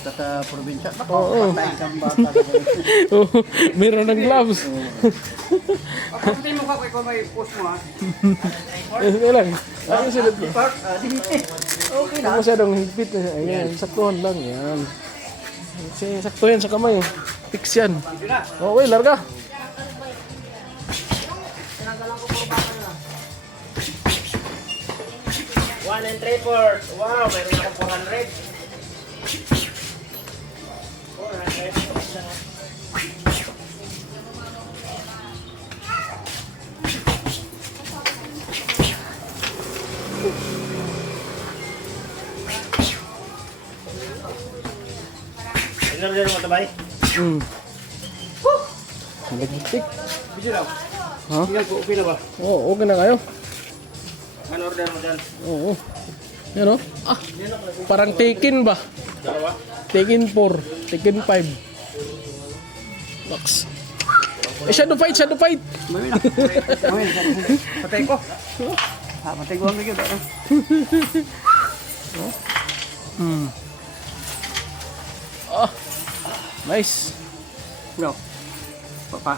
kita sa probinsya. Bako, Oo. patay kang bata. Oo, meron ng gloves. Pagpapatay mo ka kung may post mo ha. Okay lang. Ayun sila. Okay Hindi na. masyadong higpit. Ayan, saktuhan lang. Yan. Sakto yan sa kamay. Fix yan. Okay, larga. One and three fourths. Wow, meron ako 400. 400. Inorder mo ito ba? Nagtik. Video daw. Ha? Tingnan ko, okay na ba? Oo, okay na kayo. Ano order mo dyan? Oo. Yan o. Ah, parang Taken ba? Dalawa? Taken 4, Taken 5. Box. Eh, shadow fight, shadow fight. Mami na. Mami na. Patay ko. Ha, patay ko ang ligid. Ah, nice. No. Papa.